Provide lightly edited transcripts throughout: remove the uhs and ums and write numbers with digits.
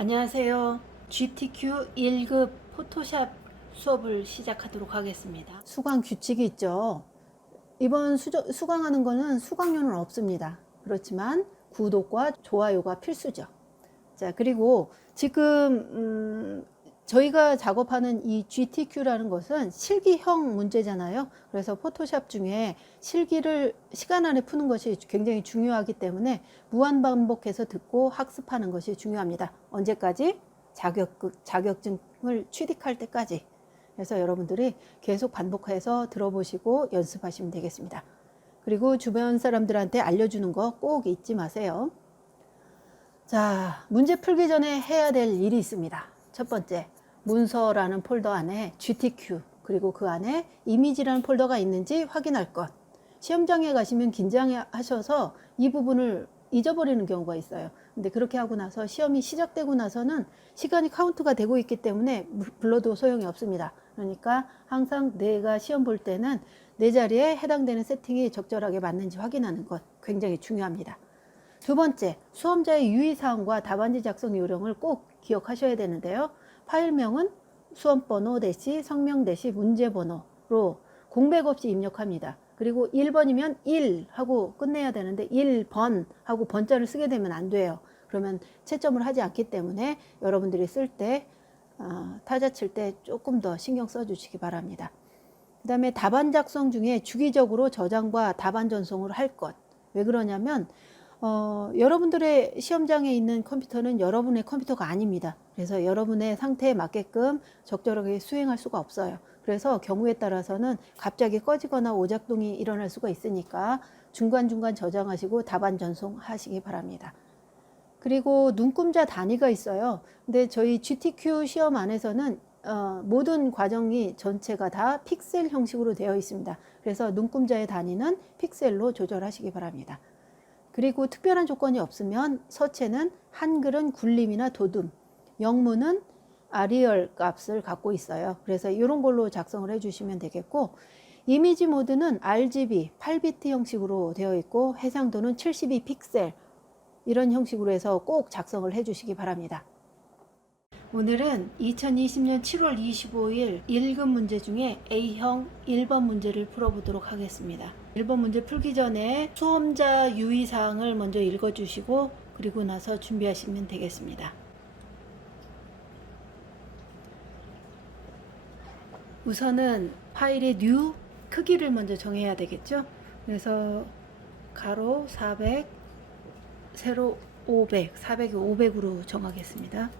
안녕하세요. GTQ 1급 포토샵 수업을 시작하도록 하겠습니다. 수강 규칙이 있죠. 이번 수강하는 거는 수강료는 없습니다. 그렇지만 구독과 좋아요가 필수죠. 자, 그리고 지금 저희가 작업하는 이 GTQ라는 것은 실기형 문제잖아요. 그래서 포토샵 중에 실기를 시간 안에 푸는 것이 굉장히 중요하기 때문에 무한 반복해서 듣고 학습하는 것이 중요합니다. 언제까지? 자격증을 취득할 때까지. 그래서 여러분들이 계속 반복해서 들어보시고 연습하시면 되겠습니다. 그리고 주변 사람들한테 알려주는 거 꼭 잊지 마세요. 자, 문제 풀기 전에 해야 될 일이 있습니다. 첫 번째, 문서라는 폴더 안에 GTQ 그리고 그 안에 이미지라는 폴더가 있는지 확인할 것. 시험장에 가시면 긴장하셔서 이 부분을 잊어버리는 경우가 있어요. 근데 그렇게 하고 나서 시험이 시작되고 나서는 시간이 카운트가 되고 있기 때문에 불러도 소용이 없습니다. 그러니까 항상 내가 시험 볼 때는 내 자리에 해당되는 세팅이 적절하게 맞는지 확인하는 것 굉장히 중요합니다. 두 번째, 수험자의 유의사항과 답안지 작성 요령을 꼭 기억하셔야 되는데요. 파일명은 수험번호 대시 성명 대시 문제번호로 공백 없이 입력합니다. 그리고 1번이면 1 하고 끝내야 되는데 1번 하고 번자를 쓰게 되면 안 돼요. 그러면 채점을 하지 않기 때문에 여러분들이 쓸 때 타자 칠 때 조금 더 신경 써주시기 바랍니다. 그 다음에 답안 작성 중에 주기적으로 저장과 답안 전송을 할 것. 왜 그러냐면 여러분들의 시험장에 있는 컴퓨터는 여러분의 컴퓨터가 아닙니다. 그래서 여러분의 상태에 맞게끔 적절하게 수행할 수가 없어요. 그래서 경우에 따라서는 갑자기 꺼지거나 오작동이 일어날 수가 있으니까 중간중간 저장하시고 답안 전송하시기 바랍니다. 그리고 눈금자 단위가 있어요. 근데 저희 GTQ 시험 안에서는 모든 과정이 전체가 다 픽셀 형식으로 되어 있습니다. 그래서 눈금자의 단위는 픽셀로 조절하시기 바랍니다. 그리고 특별한 조건이 없으면 서체는 한글은 굴림이나 도둠, 영문은 아리얼 값을 갖고 있어요. 그래서 이런 걸로 작성을 해주시면 되겠고, 이미지 모드는 RGB 8비트 형식으로 되어 있고 해상도는 72픽셀 이런 형식으로 해서 꼭 작성을 해주시기 바랍니다. 오늘은 2020년 7월 25일 1급 문제 중에 A형 1번 문제를 풀어보도록 하겠습니다. 1번 문제 풀기 전에 수험자 유의사항을 먼저 읽어주시고 그리고 나서 준비하시면 되겠습니다. 우선은 파일의 new 크기를 먼저 정해야 되겠죠. 그래서 가로 400, 세로 500, 400이 500으로 정하겠습니다.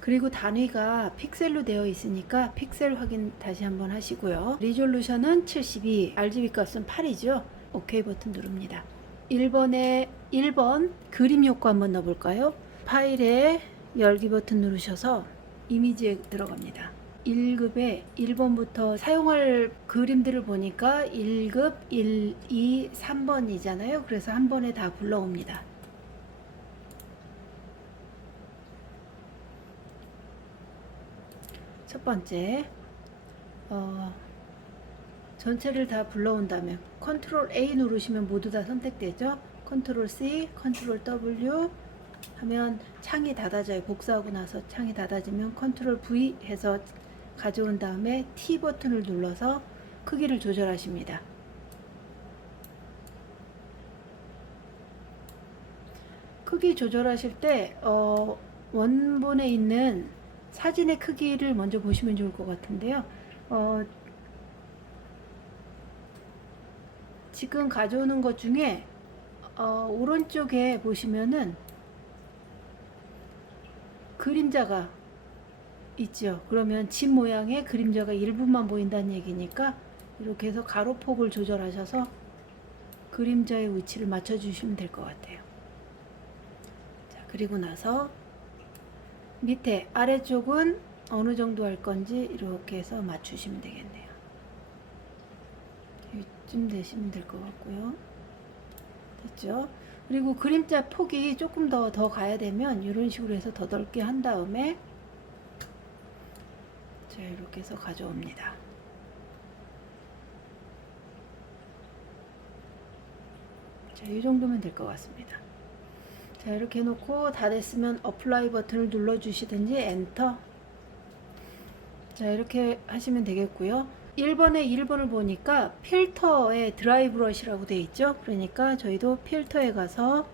그리고 단위가 픽셀로 되어 있으니까 픽셀 확인 다시 한번 하시고요. 리졸루션은 72, RGB 값은 8이죠. OK 버튼 누릅니다. 1번 그림 효과 한번 넣어볼까요? 파일에 열기 버튼 누르셔서 이미지에 들어갑니다. 1급에 1번부터 사용할 그림들을 보니까 1급, 1, 2, 3번이잖아요. 그래서 한 번에 다 불러옵니다. 첫 번째, 전체를 다 불러온 다음에 컨트롤 A 누르시면 모두 다 선택되죠. 컨트롤 C, 컨트롤 W 하면 창이 닫아져요. 복사하고 나서 창이 닫아지면 컨트롤 V 해서 가져온 다음에 T 버튼을 눌러서 크기를 조절하십니다. 크기 조절하실 때 원본에 있는 사진의 크기를 먼저 보시면 좋을 것 같은데요. 지금 가져오는 것 중에 오른쪽에 보시면은 그림자가 있죠. 그러면 집 모양의 그림자가 일부만 보인다는 얘기니까 이렇게 해서 가로폭을 조절하셔서 그림자의 위치를 맞춰주시면 될 것 같아요. 자, 그리고 나서 밑에 아래쪽은 어느 정도 할 건지 이렇게 해서 맞추시면 되겠네요. 이쯤 되시면 될 것 같고요. 됐죠? 그리고 그림자 폭이 조금 더 가야 되면 이런 식으로 해서 더 넓게 한 다음에 자, 이렇게 해서 가져옵니다. 자, 이 정도면 될 것 같습니다. 자, 자, 이렇게 해놓고 다 됐으면 어플라이 버튼을 눌러주시든지 엔터. 자, 이렇게 하시면 되겠고요. 1번을 보니까 필터에 드라이 브러쉬라고 되어 있죠. 그러니까 저희도 필터에 가서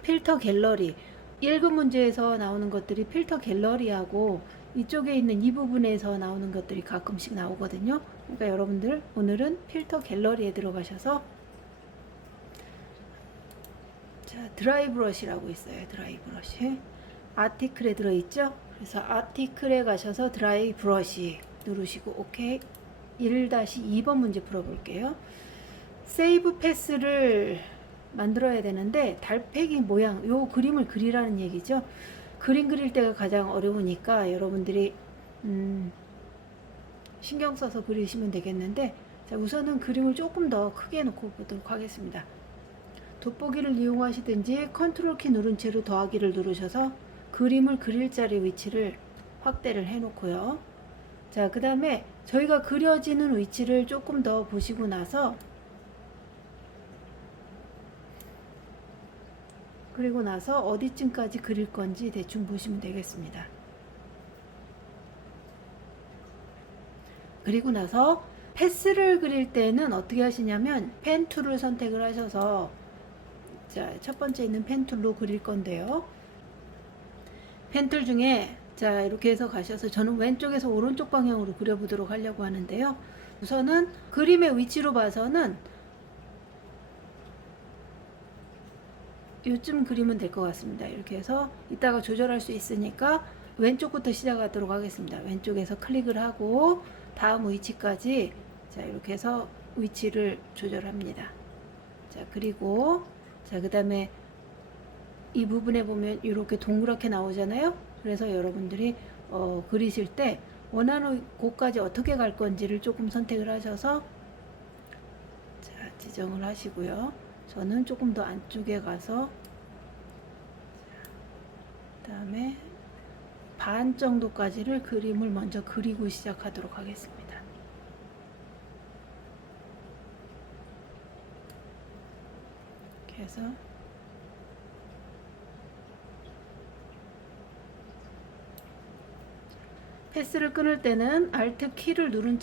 필터 갤러리, 1급 문제에서 나오는 것들이 필터 갤러리하고 이쪽에 있는 이 부분에서 나오는 것들이 가끔씩 나오거든요. 그러니까 여러분들 오늘은 필터 갤러리에 들어가셔서 자, 드라이 브러쉬라고 있어요. 드라이 브러쉬. 아티클에 들어있죠. 그래서 아티클에 가셔서 드라이 브러쉬 누르시고 오케이. 1-2번 문제 풀어볼게요. 세이브 패스를 만들어야 되는데 달팽이 모양 요 그림을 그리라는 얘기죠. 그림 그릴 때가 가장 어려우니까 여러분들이 신경 써서 그리시면 되겠는데, 자, 우선은 그림을 조금 더 크게 놓고 보도록 하겠습니다. 돋보기를 이용하시든지 컨트롤 키 누른 채로 더하기를 누르셔서 그림을 그릴 자리 위치를 확대를 해 놓고요. 자, 그 다음에 저희가 그려지는 위치를 조금 더 보시고 나서 그리고 나서 어디쯤까지 그릴 건지 대충 보시면 되겠습니다. 그리고 나서 패스를 그릴 때는 어떻게 하시냐면 펜 툴을 선택을 하셔서 자, 첫 번째 있는 펜 툴로 그릴 건데요. 펜 툴 중에 자, 이렇게 해서 가셔서 저는 왼쪽에서 오른쪽 방향으로 그려보도록 하려고 하는데요. 우선은 그림의 위치로 봐서는 요쯤 그리면 될 것 같습니다. 이렇게 해서 이따가 조절할 수 있으니까 왼쪽부터 시작하도록 하겠습니다. 왼쪽에서 클릭을 하고 다음 위치까지 자, 이렇게 해서 위치를 조절합니다. 자, 그리고 자, 그 다음에 이 부분에 보면 이렇게 동그랗게 나오잖아요. 그래서 여러분들이 그리실 때 원하는 곳까지 어떻게 갈 건지를 조금 선택을 하셔서 자, 지정을 하시고요. 저는 조금 더 안쪽에 가서 그 다음에 반 정도까지를 그림을 먼저 그리고 시작하도록 하겠습니다. 이렇게 해서 패스를 끊을 때는 Alt 키를 누른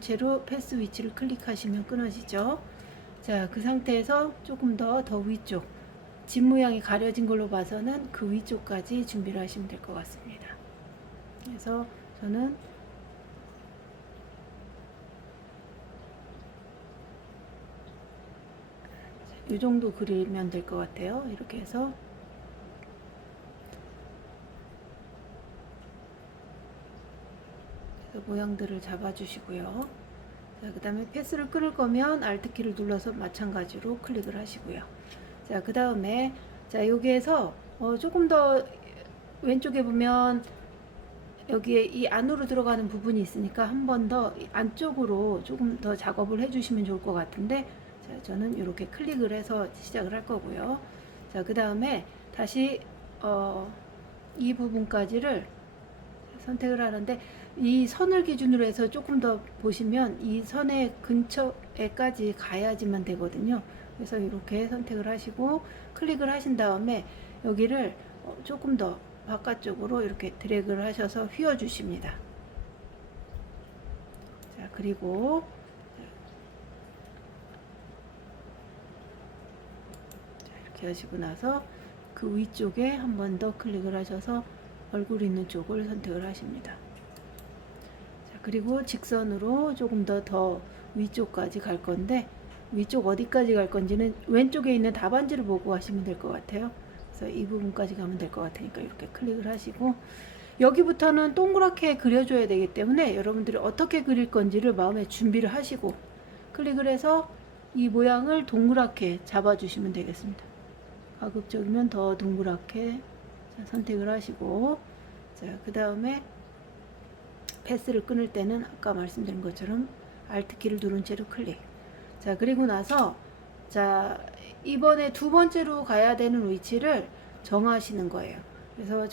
채로 패스 위치를 클릭하시면 끊어지죠. 자, 그 상태에서 조금 더 위쪽 집 모양이 가려진 걸로 봐서는 그 위쪽까지 준비를 하시면 될 것 같습니다. 그래서 저는 이 정도 그리면 될 것 같아요. 이렇게 해서 모양들을 잡아주시고요. 자, 그 다음에 패스를 끊을 거면 Alt 키를 눌러서 마찬가지로 클릭을 하시고요. 자, 그 다음에 자, 여기에서 조금 더 왼쪽에 보면 여기에 이 안으로 들어가는 부분이 있으니까 한 번 더 안쪽으로 조금 더 작업을 해주시면 좋을 것 같은데, 자, 저는 이렇게 클릭을 해서 시작을 할 거고요. 자, 그 다음에 다시 이 부분까지를 선택을 하는데 이 선을 기준으로 해서 조금 더 보시면 이 선의 근처에까지 가야지만 되거든요. 그래서 이렇게 선택을 하시고 클릭을 하신 다음에 여기를 조금 더 바깥쪽으로 이렇게 드래그를 하셔서 휘어 주십니다. 자, 그리고 자, 이렇게 하시고 나서 그 위쪽에 한 번 더 클릭을 하셔서 얼굴 있는 쪽을 선택을 하십니다. 자, 그리고 직선으로 조금 더 위쪽까지 갈 건데 위쪽 어디까지 갈 건지는 왼쪽에 있는 답안지를 보고 하시면 될 것 같아요. 그래서 이 부분까지 가면 될 것 같으니까 이렇게 클릭을 하시고 여기부터는 동그랗게 그려줘야 되기 때문에 여러분들이 어떻게 그릴 건지를 마음에 준비를 하시고 클릭을 해서 이 모양을 동그랗게 잡아주시면 되겠습니다. 가급적이면 더 동그랗게 자, 선택을 하시고 자, 그 다음에 패스를 끊을 때는 아까 말씀드린 것처럼 Alt 키를 누른 채로 클릭. 자, 그리고 나서 자, 이번에 두 번째로 가야 되는 위치를 정하시는 거예요. 그래서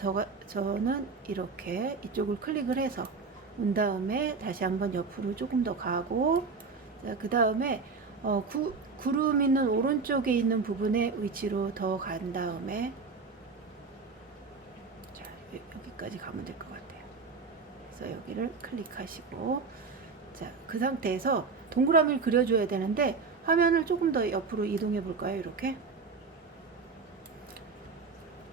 저는 이렇게 이쪽을 클릭을 해서 온 다음에 다시 한번 옆으로 조금 더 가고 자, 그 다음에 구름 있는 오른쪽에 있는 부분의 위치로 더 간 다음에 자, 여기까지 가면 될 것 같아요. 그래서 여기를 클릭하시고 자, 그 상태에서 동그라미를 그려줘야 되는데 화면을 조금 더 옆으로 이동해 볼까요? 이렇게.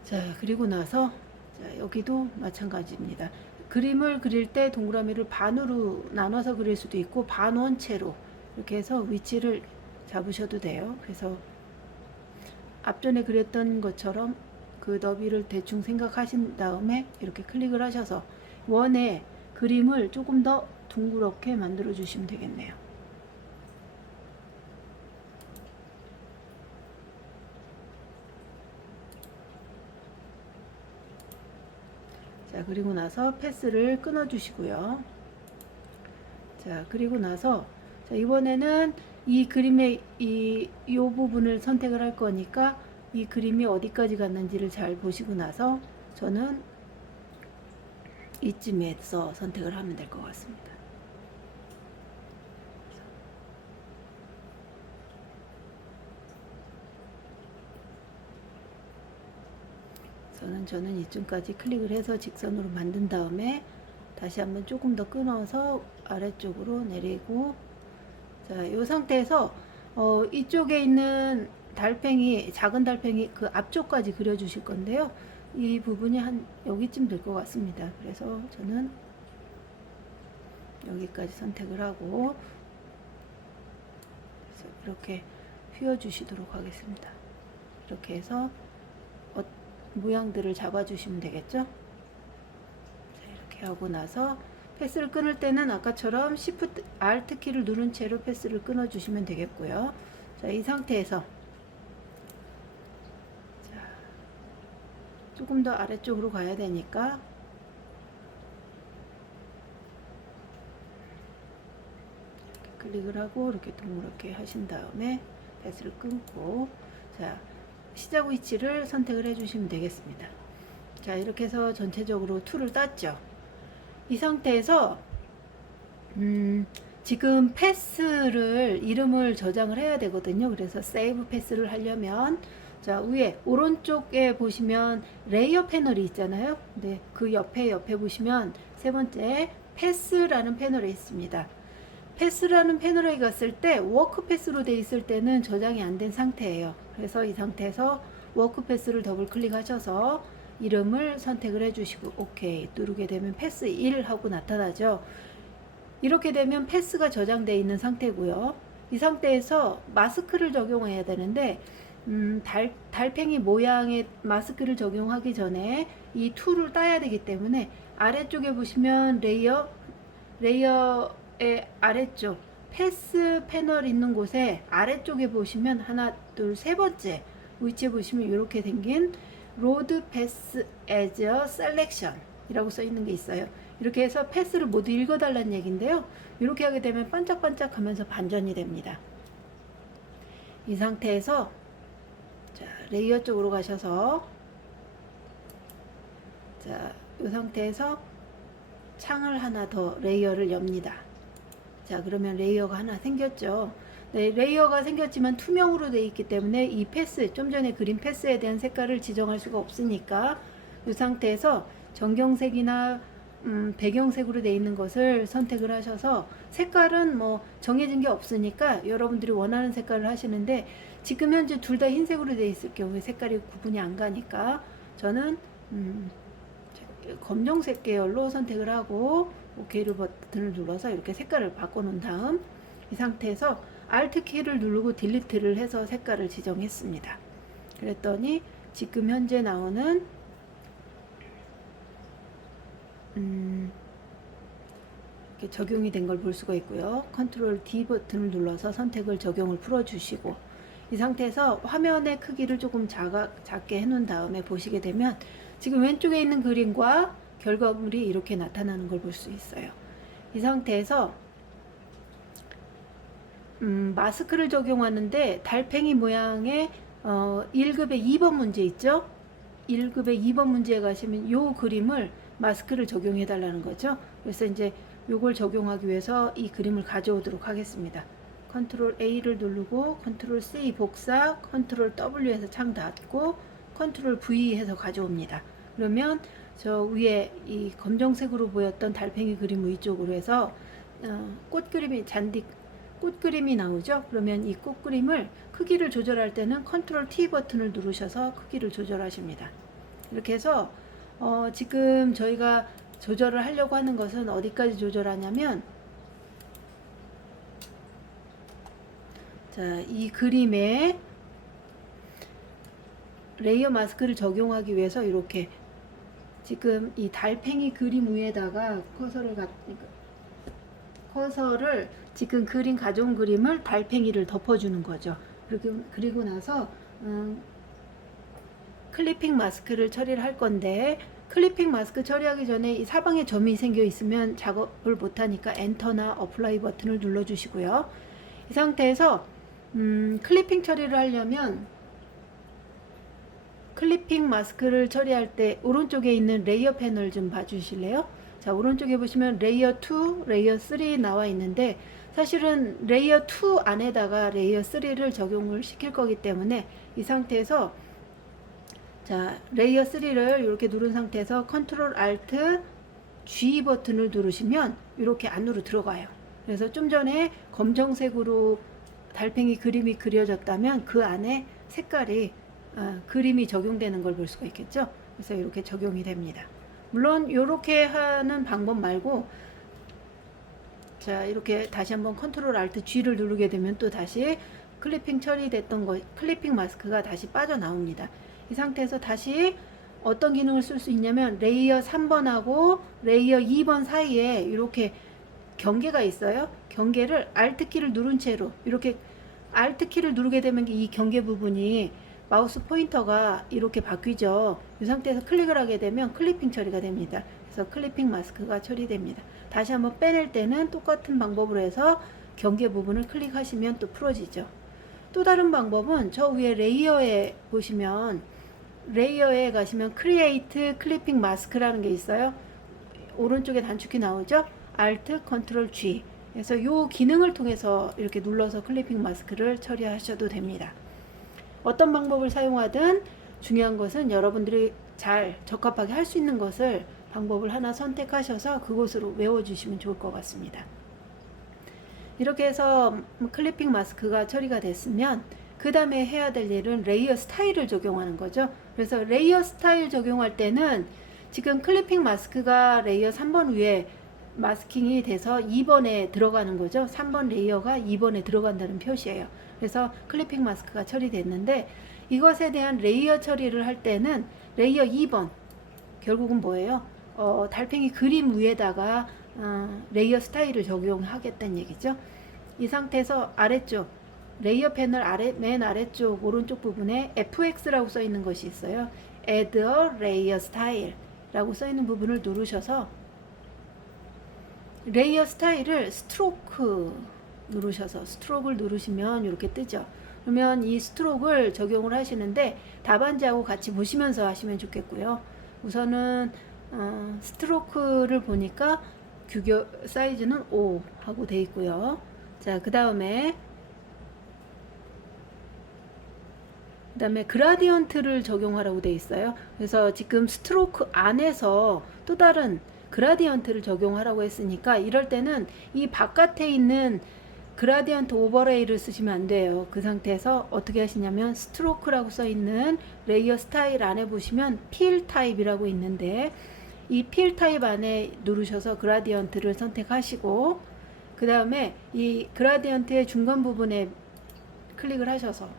자, 그리고 나서 자, 여기도 마찬가지입니다. 그림을 그릴 때 동그라미를 반으로 나눠서 그릴 수도 있고 반원체로 이렇게 해서 위치를 잡으셔도 돼요. 그래서 앞전에 그렸던 것처럼 그 너비를 대충 생각하신 다음에 이렇게 클릭을 하셔서 원의 그림을 조금 더 둥그렇게 만들어 주시면 되겠네요. 자, 그리고 나서 패스를 끊어 주시고요. 자, 그리고 나서 자, 이번에는 이 그림의 이 부분을 선택을 할 거니까 이 그림이 어디까지 갔는지를 잘 보시고 나서 저는 이쯤에서 선택을 하면 될 것 같습니다. 저는 이쯤까지 클릭을 해서 직선으로 만든 다음에 다시 한번 조금 더 끊어서 아래쪽으로 내리고 자, 이 상태에서 이쪽에 있는 달팽이, 작은 달팽이 그 앞쪽까지 그려주실 건데요. 이 부분이 한 여기쯤 될 것 같습니다. 그래서 저는 여기까지 선택을 하고 이렇게 휘어주시도록 하겠습니다. 이렇게 해서 모양들을 잡아주시면 되겠죠. 자, 이렇게 하고 나서 패스를 끊을 때는 아까처럼 Shift Alt 키를 누른 채로 패스를 끊어 주시면 되겠고요. 자, 이 상태에서 자, 조금 더 아래쪽으로 가야 되니까 이렇게 클릭을 하고 이렇게 동그랗게 하신 다음에 패스를 끊고 자, 시작 위치를 선택을 해 주시면 되겠습니다. 자, 이렇게 해서 전체적으로 툴을 땄죠. 이 상태에서 지금 패스를 이름을 저장을 해야 되거든요. 그래서 세이브 패스를 하려면 자, 위에 오른쪽에 보시면 레이어 패널이 있잖아요. 네, 그 옆에 보시면 세 번째 패스라는 패널이 있습니다. 패스라는 패널에 갔을 때 워크 패스로 돼 있을 때는 저장이 안 된 상태예요. 그래서 이 상태에서 워크 패스를 더블 클릭하셔서 이름을 선택을 해주시고 OK 누르게 되면 패스 1 하고 나타나죠. 이렇게 되면 패스가 저장되어 있는 상태고요. 이 상태에서 마스크를 적용해야 되는데 달팽이 모양의 마스크를 적용하기 전에 이 툴을 따야 되기 때문에 아래쪽에 보시면 레이어의 아래쪽 패스 패널 있는 곳에 아래쪽에 보시면 하나 둘 세 번째 위치에 보시면 이렇게 생긴 로드 패스 as a selection 이라고 써 있는 게 있어요. 이렇게 해서 패스를 모두 읽어달라는 얘기인데요. 이렇게 하게 되면 반짝반짝 하면서 반전이 됩니다. 이 상태에서 자, 레이어 쪽으로 가셔서 자, 이 상태에서 창을 하나 더 레이어를 엽니다. 자, 그러면 레이어가 하나 생겼죠. 네, 레이어가 생겼지만 투명으로 되어 있기 때문에 이 패스, 좀 전에 그린 패스에 대한 색깔을 지정할 수가 없으니까 이 상태에서 정경색이나 배경색으로 되어 있는 것을 선택을 하셔서 색깔은 뭐 정해진 게 없으니까 여러분들이 원하는 색깔을 하시는데 지금 현재 둘 다 흰색으로 되어 있을 경우에 색깔이 구분이 안 가니까 저는 검정색 계열로 선택을 하고 OK를 버튼을 눌러서 이렇게 색깔을 바꿔 놓은 다음 이 상태에서 Alt 키를 누르고 딜리트를 해서 색깔을 지정했습니다. 그랬더니 지금 현재 나오는 이렇게 적용이 된 걸 볼 수가 있고요. 컨트롤 D 버튼을 눌러서 선택을 적용을 풀어주시고 이 상태에서 화면의 크기를 조금 작게 해놓은 다음에 보시게 되면 지금 왼쪽에 있는 그림과 결과물이 이렇게 나타나는 걸 볼 수 있어요. 이 상태에서 마스크를 적용하는데 달팽이 모양의 1급의 2번 문제 있죠? 1급의 2번 문제에 가시면 요 그림을 마스크를 적용해 달라는 거죠. 그래서 이제 요걸 적용하기 위해서 이 그림을 가져오도록 하겠습니다. 컨트롤 A를 누르고 컨트롤 C 복사, 컨트롤 W 해서 창 닫고 컨트롤 V 해서 가져옵니다. 그러면 저 위에 이 검정색으로 보였던 달팽이 그림 위쪽으로 해서 꽃 그림이 꽃 그림이 나오죠. 그러면 이 꽃 그림을 크기를 조절할 때는 컨트롤 T 버튼을 누르셔서 크기를 조절하십니다. 이렇게 해서 지금 저희가 조절을 하려고 하는 것은 어디까지 조절하냐면, 자, 이 그림에 레이어 마스크를 적용하기 위해서 이렇게 지금 이 달팽이 그림 위에다가 커서를 지금 가져온 그림을 달팽이를 덮어주는 거죠. 그리고 나서 클리핑 마스크를 처리를 할 건데, 클리핑 마스크 처리하기 전에 이 사방에 점이 생겨 있으면 작업을 못하니까 엔터나 어플라이 버튼을 눌러주시고요. 이 상태에서 클리핑 처리를 하려면 클리핑 마스크를 처리할 때 오른쪽에 있는 레이어 패널 좀 봐주실래요? 자, 오른쪽에 보시면 레이어 2, 레이어 3 나와 있는데, 사실은 레이어 2 안에다가 레이어 3를 적용을 시킬 거기 때문에 이 상태에서, 자, 레이어 3를 이렇게 누른 상태에서 컨트롤 알트 G 버튼을 누르시면 이렇게 안으로 들어가요. 그래서 좀 전에 검정색으로 달팽이 그림이 그려졌다면 그 안에 색깔이 그림이 적용되는 걸 볼 수가 있겠죠. 그래서 이렇게 적용이 됩니다. 물론 이렇게 하는 방법 말고, 자, 이렇게 다시 한번 컨트롤 알트 G를 누르게 되면 또 다시 클리핑 처리됐던 클리핑 마스크가 다시 빠져나옵니다. 이 상태에서 다시 어떤 기능을 쓸 수 있냐면, 레이어 3번하고 레이어 2번 사이에 이렇게 경계가 있어요. 경계를 알트 키를 누른 채로, 이렇게 알트 키를 누르게 되면 이 경계 부분이 마우스 포인터가 이렇게 바뀌죠. 이 상태에서 클릭을 하게 되면 클리핑 처리가 됩니다. 그래서 클리핑 마스크가 처리됩니다. 다시 한번 빼낼 때는 똑같은 방법으로 해서 경계 부분을 클릭하시면 또 풀어지죠. 또 다른 방법은 저 위에 레이어에 보시면, 레이어에 가시면 크리에이트 클리핑 마스크라는 게 있어요. 오른쪽에 단축키 나오죠. Alt Ctrl G. 그래서 이 기능을 통해서 이렇게 눌러서 클리핑 마스크를 처리하셔도 됩니다. 어떤 방법을 사용하든 중요한 것은 여러분들이 잘 적합하게 할 수 있는 것을, 방법을 하나 선택하셔서 그곳으로 외워주시면 좋을 것 같습니다. 이렇게 해서 클리핑 마스크가 처리가 됐으면 그 다음에 해야 될 일은 레이어 스타일을 적용하는 거죠. 그래서 레이어 스타일 적용할 때는 지금 클리핑 마스크가 레이어 3번 위에 마스킹이 돼서 2번에 들어가는 거죠. 3번 레이어가 2번에 들어간다는 표시예요. 그래서 클리핑 마스크가 처리됐는데, 이것에 대한 레이어 처리를 할 때는 레이어 2번, 결국은 뭐예요? 달팽이 그림 위에다가 레이어 스타일을 적용하겠다는 얘기죠. 이 상태에서 아래쪽 레이어 패널 맨 아래쪽 오른쪽 부분에 FX라고 써 있는 것이 있어요. Add a Layer Style 라고 써 있는 부분을 누르셔서 레이어 스타일을 스트로크 누르셔서, 스트로크를 누르시면 이렇게 뜨죠. 그러면 이 스트로크를 적용을 하시는데 답안지하고 같이 보시면서 하시면 좋겠고요. 우선은 스트로크를 보니까 규격 사이즈는 5 하고 돼 있고요. 자, 그 다음에 그라디언트를 적용하라고 돼 있어요. 그래서 지금 스트로크 안에서 또 다른 그라디언트를 적용하라고 했으니까, 이럴 때는 이 바깥에 있는 그라디언트 오버레이를 쓰시면 안 돼요. 그 상태에서 어떻게 하시냐면, 스트로크라고 써 있는 레이어 스타일 안에 보시면 필 타입이라고 있는데, 이 필 타입 안에 누르셔서 그라디언트를 선택하시고, 그 다음에 이 그라디언트의 중간 부분에 클릭을 하셔서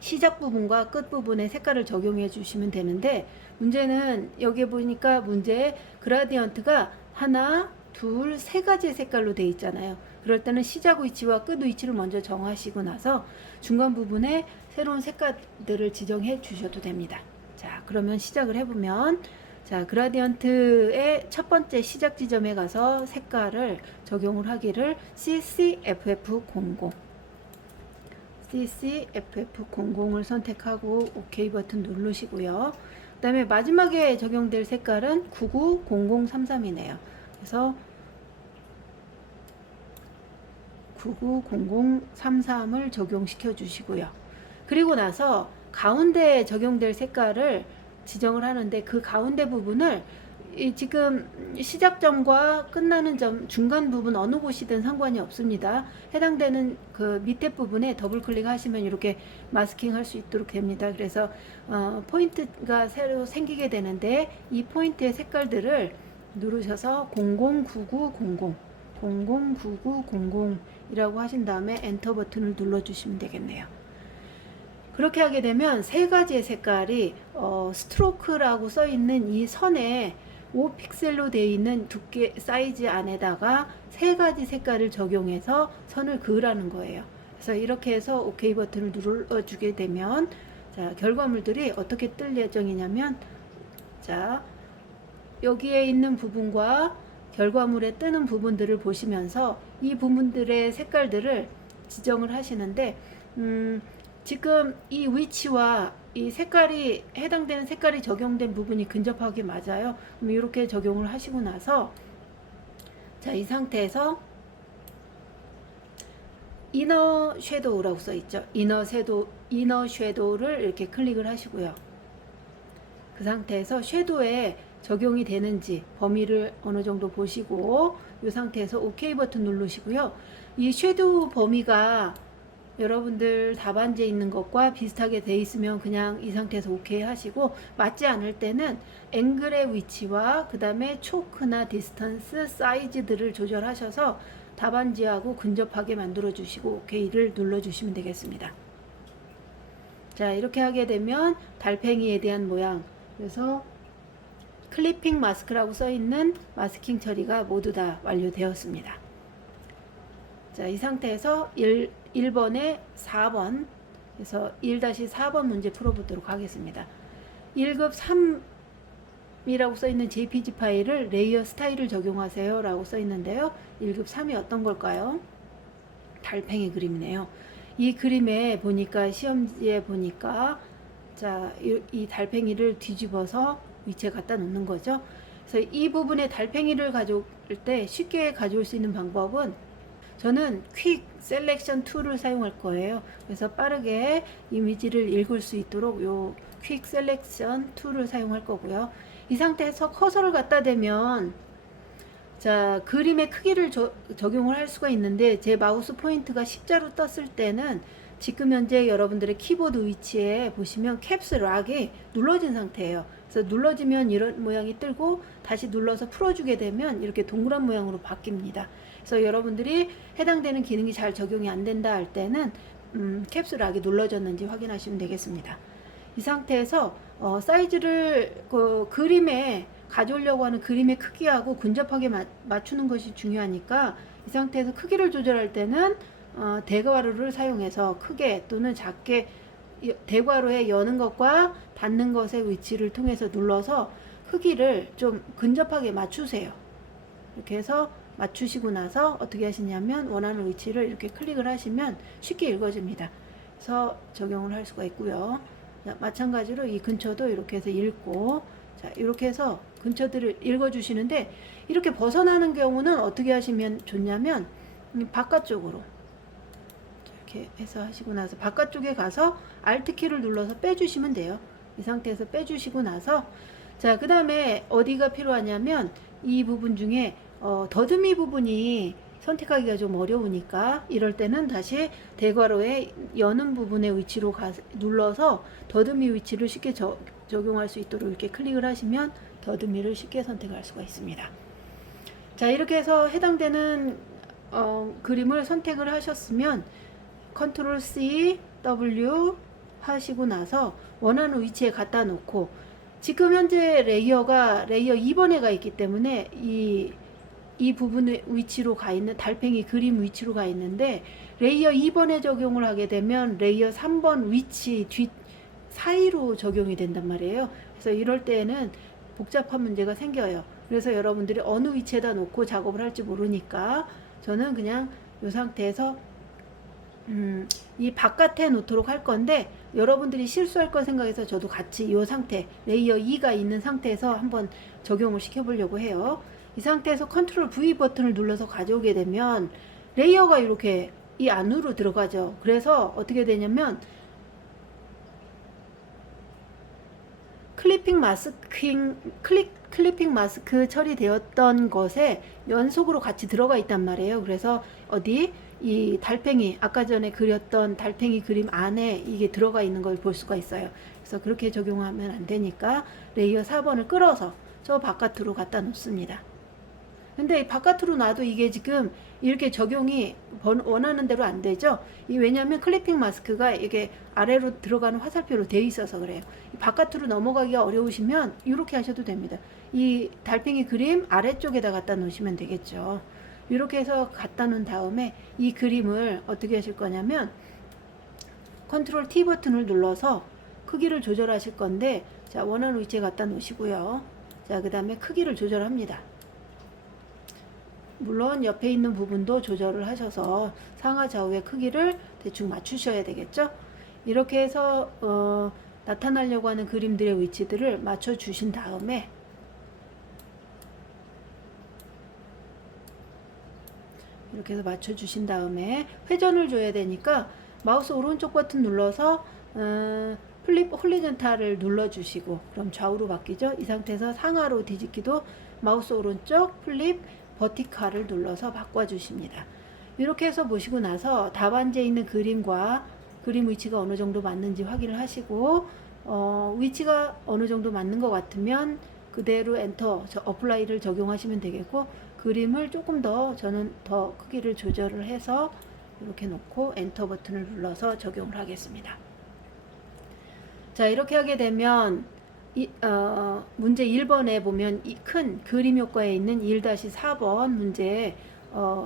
시작 부분과 끝 부분에 색깔을 적용해 주시면 되는데, 문제는 여기 보니까 문제에 그라디언트가 하나, 둘, 세 가지의 색깔로 되어 있잖아요. 그럴 때는 시작 위치와 끝 위치를 먼저 정하시고 나서 중간 부분에 새로운 색깔들을 지정해 주셔도 됩니다. 자, 그러면 시작을 해보면, 자, 그라디언트의 첫 번째 시작 지점에 가서 색깔을 적용을 하기를 CCFF00을 선택하고 OK 버튼 누르시고요. 그 다음에 마지막에 적용될 색깔은 990033이네요. 그래서 990033을 적용시켜 주시고요. 그리고 나서 가운데에 적용될 색깔을 지정을 하는데 그 가운데 부분을 지금 시작점과 끝나는 점 중간 부분 어느 곳이든 상관이 없습니다. 해당되는 그 밑에 부분에 더블 클릭하시면 이렇게 마스킹 할 수 있도록 됩니다. 그래서 포인트가 새로 생기게 되는데 이 포인트의 색깔들을 누르셔서 009900 009900이라고 하신 다음에 엔터 버튼을 눌러주시면 되겠네요. 그렇게 하게 되면 세 가지의 색깔이 스트로크라고 써 있는 이 선에 5픽셀로 되어 있는 두께 사이즈 안에다가 세 가지 색깔을 적용해서 선을 그으라는 거예요. 그래서 이렇게 해서 OK 버튼을 눌러주게 되면 자, 결과물들이 어떻게 뜰 예정이냐면 자, 여기에 있는 부분과 결과물에 뜨는 부분들을 보시면서 이 부분들의 색깔들을 지정을 하시는데 지금 이 위치와 이 색깔이 해당되는 색깔이 적용된 부분이 근접하게 맞아요. 그럼 이렇게 적용을 하시고 나서 자, 이 상태에서 이너 섀도우라고 써 있죠. 이너 섀도우를 이렇게 클릭을 하시고요. 그 상태에서 섀도우에 적용이 되는지 범위를 어느 정도 보시고 이 상태에서 OK 버튼 누르시고요. 이 섀도우 범위가 여러분들 답안지에 있는 것과 비슷하게 돼 있으면 그냥 이 상태에서 OK 하시고 맞지 않을 때는 앵글의 위치와 그 다음에 초크나 디스턴스 사이즈들을 조절하셔서 답안지하고 근접하게 만들어 주시고 OK를 눌러 주시면 되겠습니다. 자, 이렇게 하게 되면 달팽이에 대한 모양, 그래서 클리핑 마스크라고 써 있는 마스킹 처리가 모두 다 완료되었습니다. 자, 이 상태에서 1번에 4번, 그래서 1-4번 문제 풀어보도록 하겠습니다. 1급 3이라고 써 있는 JPG 파일을 레이어 스타일을 적용하세요 라고 써 있는데요. 1급 3이 어떤 걸까요? 달팽이 그림이네요. 이 그림에 보니까 시험지에 보니까 자, 이 달팽이를 뒤집어서 위치에 갖다 놓는 거죠. 그래서 이 부분에 달팽이를 가져올 때 쉽게 가져올 수 있는 방법은 저는 퀵 셀렉션 툴을 사용할 거예요. 그래서 빠르게 이미지를 읽을 수 있도록 요 퀵 셀렉션 툴을 사용할 거고요. 이 상태에서 커서를 갖다 대면 자, 그림의 크기를 적용을 할 수가 있는데 제 마우스 포인트가 십자로 떴을 때는 지금 현재 여러분들의 키보드 위치에 보시면 캡스 락이 눌러진 상태예요. 그래서 눌러지면 이런 모양이 뜨고 다시 눌러서 풀어주게 되면 이렇게 동그란 모양으로 바뀝니다. 그래서 여러분들이 해당되는 기능이 잘 적용이 안 된다 할 때는 캡스 락이 눌러졌는지 확인하시면 되겠습니다. 이 상태에서 사이즈를 그 그림에 가져오려고 하는 그림의 크기하고 근접하게 맞추는 것이 중요하니까 이 상태에서 크기를 조절할 때는 대괄호를 사용해서 크게 또는 작게 대괄호에 여는 것과 닫는 것의 위치를 통해서 눌러서 크기를 좀 근접하게 맞추세요. 이렇게 해서 맞추시고 나서 어떻게 하시냐면 원하는 위치를 이렇게 클릭을 하시면 쉽게 읽어집니다. 그래서 적용을 할 수가 있고요. 자, 마찬가지로 이 근처도 이렇게 해서 읽고 자, 이렇게 해서 근처들을 읽어주시는데 이렇게 벗어나는 경우는 어떻게 하시면 좋냐면 바깥쪽으로 이렇게 해서 하시고 나서 바깥쪽에 가서 Alt키를 눌러서 빼주시면 돼요. 이 상태에서 빼주시고 나서 자, 그 다음에 어디가 필요하냐면 이 부분 중에 더듬이 부분이 선택하기가 좀 어려우니까 이럴 때는 다시 대괄호에 여는 부분의 위치로 눌러서 더듬이 위치를 쉽게 적용할 수 있도록 이렇게 클릭을 하시면 더듬이를 쉽게 선택할 수가 있습니다. 자, 이렇게 해서 해당되는 그림을 선택을 하셨으면 컨트롤 C, W 하시고 나서 원하는 위치에 갖다 놓고 지금 현재 레이어가 레이어 2번에 가 있기 때문에 이 부분의 위치로 가 있는 달팽이 그림 위치로 가 있는데 레이어 2번에 적용을 하게 되면 레이어 3번 위치 뒷 사이로 적용이 된단 말이에요. 그래서 이럴 때에는 복잡한 문제가 생겨요. 그래서 여러분들이 어느 위치에다 놓고 작업을 할지 모르니까 저는 그냥 이 상태에서 이 바깥에 놓도록 할 건데 여러분들이 실수할 거 생각해서 저도 같이 이 상태 레이어 2가 있는 상태에서 한번 적용을 시켜 보려고 해요. 이 상태에서 컨트롤 V 버튼을 눌러서 가져오게 되면 레이어가 이렇게 이 안으로 들어가죠. 그래서 어떻게 되냐면 클리핑 마스크 처리되었던 것에 연속으로 같이 들어가 있단 말이에요. 그래서 어디 이 달팽이, 아까 전에 그렸던 달팽이 그림 안에 이게 들어가 있는 걸 볼 수가 있어요. 그래서 그렇게 적용하면 안 되니까 레이어 4번을 끌어서 저 바깥으로 갖다 놓습니다. 근데 바깥으로 놔도 이게 지금 이렇게 적용이 원하는 대로 안 되죠. 왜냐하면 클리핑 마스크가 이게 아래로 들어가는 화살표로 되어 있어서 그래요. 바깥으로 넘어가기가 어려우시면 이렇게 하셔도 됩니다. 이 달팽이 그림 아래쪽에다 갖다 놓으시면 되겠죠. 이렇게 해서 갖다 놓은 다음에 이 그림을 어떻게 하실 거냐면 컨트롤 T 버튼을 눌러서 크기를 조절하실 건데, 자, 원하는 위치에 갖다 놓으시고요. 자, 그 다음에 크기를 조절합니다. 물론 옆에 있는 부분도 조절을 하셔서 상하 좌우의 크기를 대충 맞추셔야 되겠죠. 이렇게 해서 나타나려고 하는 그림들의 위치들을 맞춰 주신 다음에 이렇게 해서 맞춰 주신 다음에 회전을 줘야 되니까 마우스 오른쪽 버튼 눌러서 플립 홀리전탈을 눌러 주시고, 그럼 좌우로 바뀌죠. 이 상태에서 상하로 뒤집기도 마우스 오른쪽 플립 버티칼을 눌러서 바꿔주십니다. 이렇게 해서 보시고 나서 답안지에 있는 그림과 그림 위치가 어느 정도 맞는지 확인을 하시고, 위치가 어느 정도 맞는 것 같으면 그대로 엔터, 어플라이를 적용하시면 되겠고, 그림을 조금 더, 저는 더 크기를 조절을 해서 이렇게 놓고 엔터 버튼을 눌러서 적용을 하겠습니다. 자, 이렇게 하게 되면 문제 1번에 보면 이 큰 그림 효과에 있는 1-4번 문제에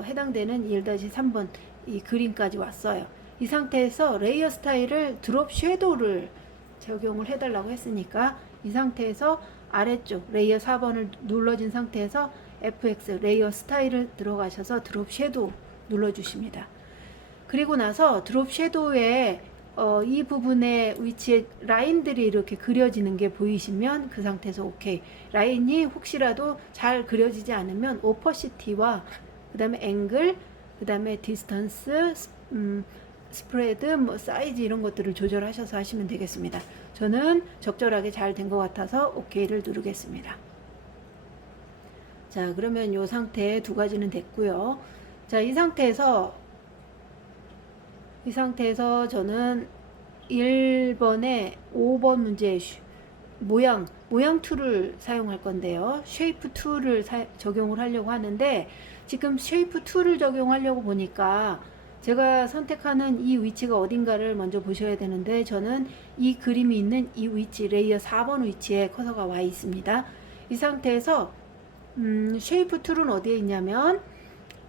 해당되는 1-3번 이 그림까지 왔어요. 이 상태에서 레이어 스타일을 드롭 섀도우를 적용을 해달라고 했으니까 이 상태에서 아래쪽 레이어 4번을 눌러진 상태에서 FX 레이어 스타일을 들어가셔서 드롭 섀도우 눌러주십니다. 그리고 나서 드롭 섀도우에 이 부분의 위치에 라인들이 이렇게 그려지는 게 보이시면 그 상태에서 오케이. 라인이 혹시라도 잘 그려지지 않으면 오퍼시티와 그 다음에 앵글, 그 다음에 디스턴스, 스프레드, 뭐 사이즈 이런 것들을 조절하셔서 하시면 되겠습니다. 저는 적절하게 잘 된 것 같아서 오케이를 누르겠습니다. 자, 그러면 이 상태에 두 가지는 됐고요. 자, 이 상태에서 저는 1번에 5번 문제 모양 툴을 사용할 건데요. 쉐이프 툴을 적용을 하려고 하는데, 지금 쉐이프 툴을 적용하려고 보니까 제가 선택하는 이 위치가 어딘가를 먼저 보셔야 되는데, 저는 이 그림이 있는 이 위치, 레이어 4번 위치에 커서가 와 있습니다. 이 상태에서 쉐이프 툴은 어디에 있냐면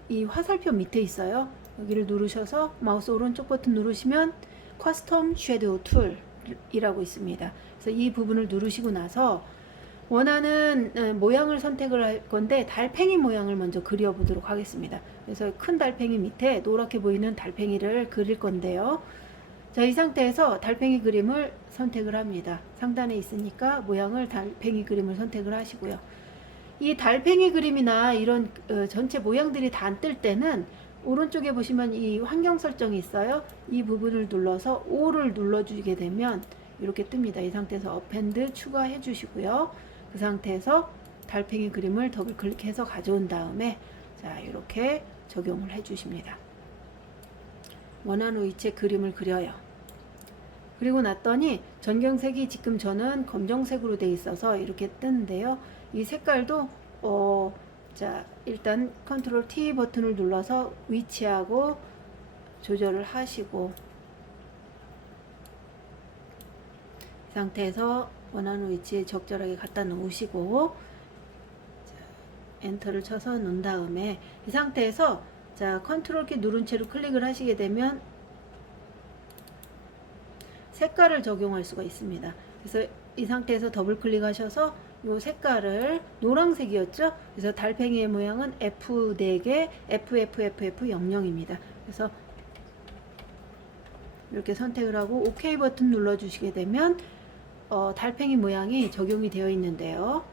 이 화살표 밑에 있어요. 여기를 누르셔서 마우스 오른쪽 버튼 누르시면 커스텀 섀도우 툴이라고 있습니다. 그래서 이 부분을 누르시고 나서 원하는 모양을 선택을 할 건데, 달팽이 모양을 먼저 그려보도록 하겠습니다. 그래서 큰 달팽이 밑에 노랗게 보이는 달팽이를 그릴 건데요. 자, 이 상태에서 달팽이 그림을 선택을 합니다. 상단에 있으니까 모양을 달팽이 그림을 선택을 하시고요. 이 달팽이 그림이나 이런 전체 모양들이 다 안 뜰 때는 오른쪽에 보시면 이 환경 설정이 있어요. 이 부분을 눌러서 5를 눌러주게 되면 이렇게 뜹니다. 이 상태에서 어펜드 추가해 주시고요. 그 상태에서 달팽이 그림을 더블 클릭해서 가져온 다음에 자, 이렇게 적용을 해 주십니다. 원하는 위치에 그림을 그려요. 그리고 났더니 전경색이 지금 저는 검정색으로 되어 있어서 이렇게 뜨는데요. 이 색깔도 자, 일단 컨트롤 T 버튼을 눌러서 위치하고 조절을 하시고, 이 상태에서 원하는 위치에 적절하게 갖다 놓으시고, 자, 엔터를 쳐서 놓은 다음에 이 상태에서 자, 컨트롤 키 누른 채로 클릭을 하시게 되면 색깔을 적용할 수가 있습니다. 그래서 이 상태에서 더블 클릭하셔서 요 색깔을 노란색이었죠. 그래서 달팽이의 모양은 F4개 FFFF00입니다. 그래서 이렇게 선택을 하고 OK 버튼 눌러주시게 되면 달팽이 모양이 적용이 되어 있는데요.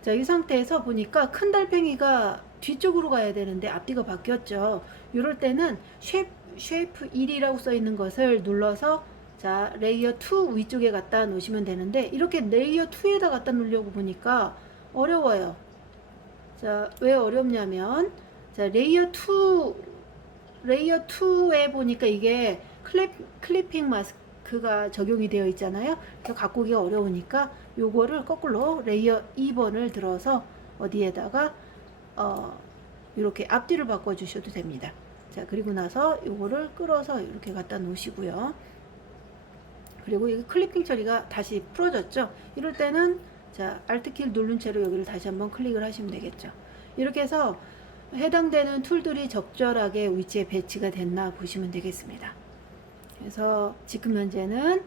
자, 이 상태에서 보니까 큰 달팽이가 뒤쪽으로 가야 되는데 앞뒤가 바뀌었죠. 이럴 때는 쉐이프 1이라고 써 있는 것을 눌러서 자 레이어 2 위쪽에 갖다 놓으시면 되는데 이렇게 레이어 2에다 갖다 놓으려고 보니까 어려워요. 자, 왜 어렵냐면 자 레이어 2에 보니까 이게 클리핑 마스크가 적용이 되어 있잖아요. 그래서 갖고 오기가 어려우니까 요거를 거꾸로 레이어 2번을 들어서 어디에다가 이렇게 앞뒤를 바꿔 주셔도 됩니다. 자, 그리고 나서 요거를 끌어서 이렇게 갖다 놓으시고요. 그리고 이 클리핑 처리가 다시 풀어졌죠. 이럴 때는 자, Alt키를 누른 채로 여기를 다시 한번 클릭을 하시면 되겠죠. 이렇게 해서 해당되는 툴들이 적절하게 위치에 배치가 됐나 보시면 되겠습니다. 그래서 지금 현재는